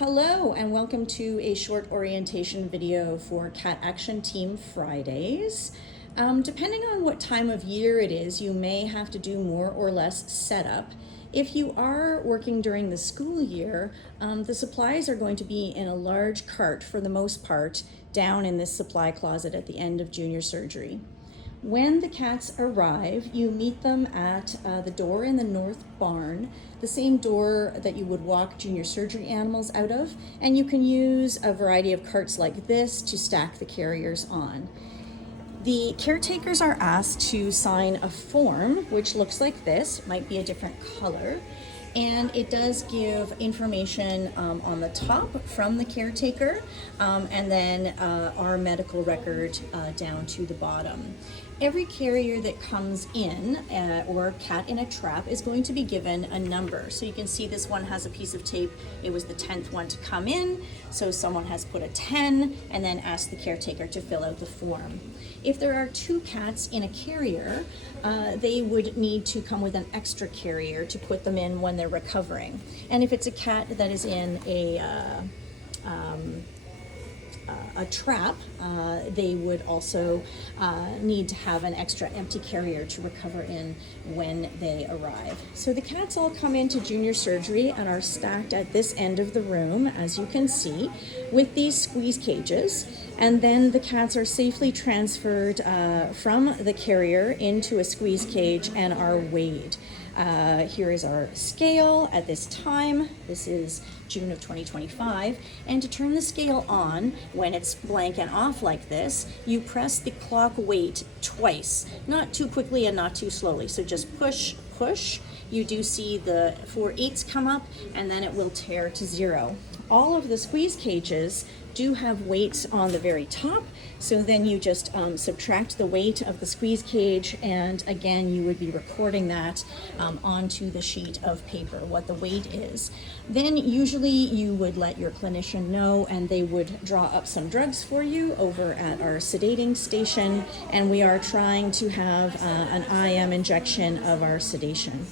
Hello and welcome to a short orientation video for Cat Action Team Fridays. Depending on what time of year it is, you may have to do more or less setup. If you are working during the school year, the supplies are going to be in a large cart for the most part down in this supply closet at the end of junior surgery. When the cats arrive, you meet them at the door in the north barn, the same door that you would walk junior surgery animals out of, and you can use a variety of carts like this to stack the carriers on. The caretakers are asked to sign a form, which looks like this. It might be a different color. And it does give information on the top from the caretaker, and then our medical record down to the bottom. Every carrier that comes in, or cat in a trap, is going to be given a number. So you can see this one has a piece of tape. It was the 10th one to come in, so someone has put a 10 and then asked the caretaker to fill out the form. If there are two cats in a carrier, they would need to come with an extra carrier to put them in when they're recovering. And if it's a cat that is in a trap, they would also need to have an extra empty carrier to recover in when they arrive. So the cats all come into junior surgery and are stacked at this end of the room, as you can see, with these squeeze cages. And then the cats are safely transferred from the carrier into a squeeze cage and are weighed. Here is our scale at this time. This is June of 2025. And to turn the scale on, when it's blank and off like this, you press the clock weight twice, not too quickly and not too slowly. So just push, push. You do see the 4 8s come up, and then it will tear to 0. All of the squeeze cages do have weights on the very top, so then you just subtract the weight of the squeeze cage, and again you would be recording that onto the sheet of paper, what the weight is. Then usually you would let your clinician know, and they would draw up some drugs for you over at our sedating station, and we are trying to have an IM injection of our sedation.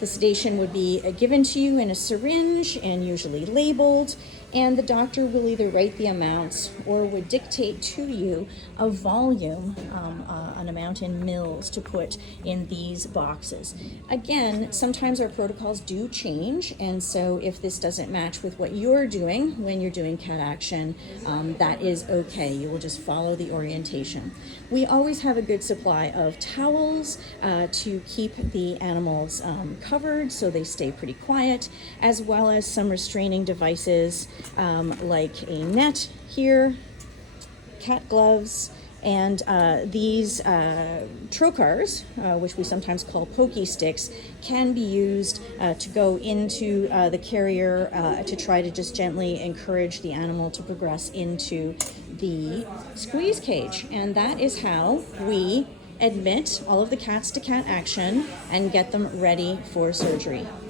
The sedation would be given to you in a syringe and usually labeled, and the doctor will either write the amounts or would dictate to you a volume, an amount in mils to put in these boxes. Again, sometimes our protocols do change, and so if this doesn't match with what you're doing when you're doing cat action, that is okay. You will just follow the orientation. We always have a good supply of towels to keep the animals covered so they stay pretty quiet, as well as some restraining devices like a net here, cat gloves, and these trocars, which we sometimes call pokey sticks, can be used to go into the carrier to try to just gently encourage the animal to progress into the squeeze cage. And that is how we admit all of the cats to Cat Action and get them ready for surgery.